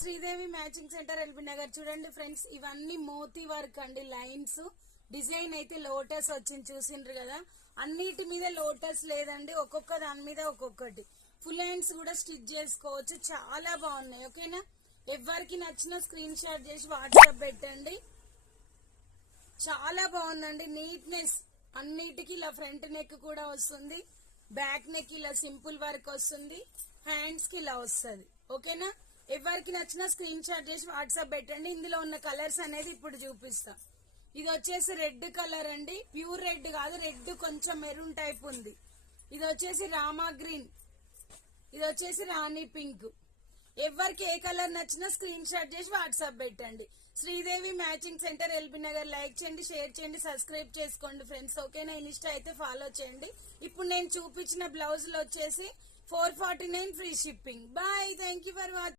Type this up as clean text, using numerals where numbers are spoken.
Sridevi matching centre LB Nagar. చూడండి friends, ఇవన్నీ Moti work అండి. లైన్స్ డిజైన్ అయితే లోటస్ వచ్చింది, చూసిండ్రు కదా. అన్నిటి మీద లోటస్ లేదండి, ఒక్కొక్క దాని మీద ఒక్కొక్కటి. ఫుల్ హ్యాండ్స్ కూడా స్టిచ్ చేసుకోవచ్చు, చాలా బాగున్నాయి. ఓకేనా, ఎవరికి నచ్చిన స్క్రీన్ షాట్ చేసి వాట్సాప్ పెట్టండి. చాలా బాగుందండి, నీట్నెస్. అన్నిటికీ ఇలా ఫ్రంట్ నెక్ కూడా వస్తుంది, బ్యాక్ నెక్ ఇలా సింపుల్ వర్క్ వస్తుంది, హ్యాండ్స్ కి ఇలా వస్తుంది. ఓకేనా, ఎవరికి నచ్చిన స్క్రీన్ షాట్ చేసి వాట్సాప్ పెట్టండి. ఇందులో ఉన్న కలర్స్ అనేది ఇప్పుడు చూపిస్తా. ఇది వచ్చేసి రెడ్ కలర్ అండి, ప్యూర్ రెడ్ కాదు, రెడ్ కొంచెం మెరూన్ టైప్ ఉంది. ఇది వచ్చేసి రామా గ్రీన్, ఇది వచ్చేసి రాణి పింక్. ఎవరికి ఏ కలర్ నచ్చినా స్క్రీన్ షాట్ చేసి వాట్సాప్ పెట్టండి. Sridevi matching centre LB Nagar. Like చేయండి, షేర్ చేయండి, సబ్స్క్రైబ్ చేసుకోండి ఫ్రెండ్స్. ఓకేనా, ఇన్స్టా అయితే ఫాలో చేయండి. ఇప్పుడు నేను చూపించిన బ్లౌజులు వచ్చేసి 449 free shipping. Bye, thank you for watching.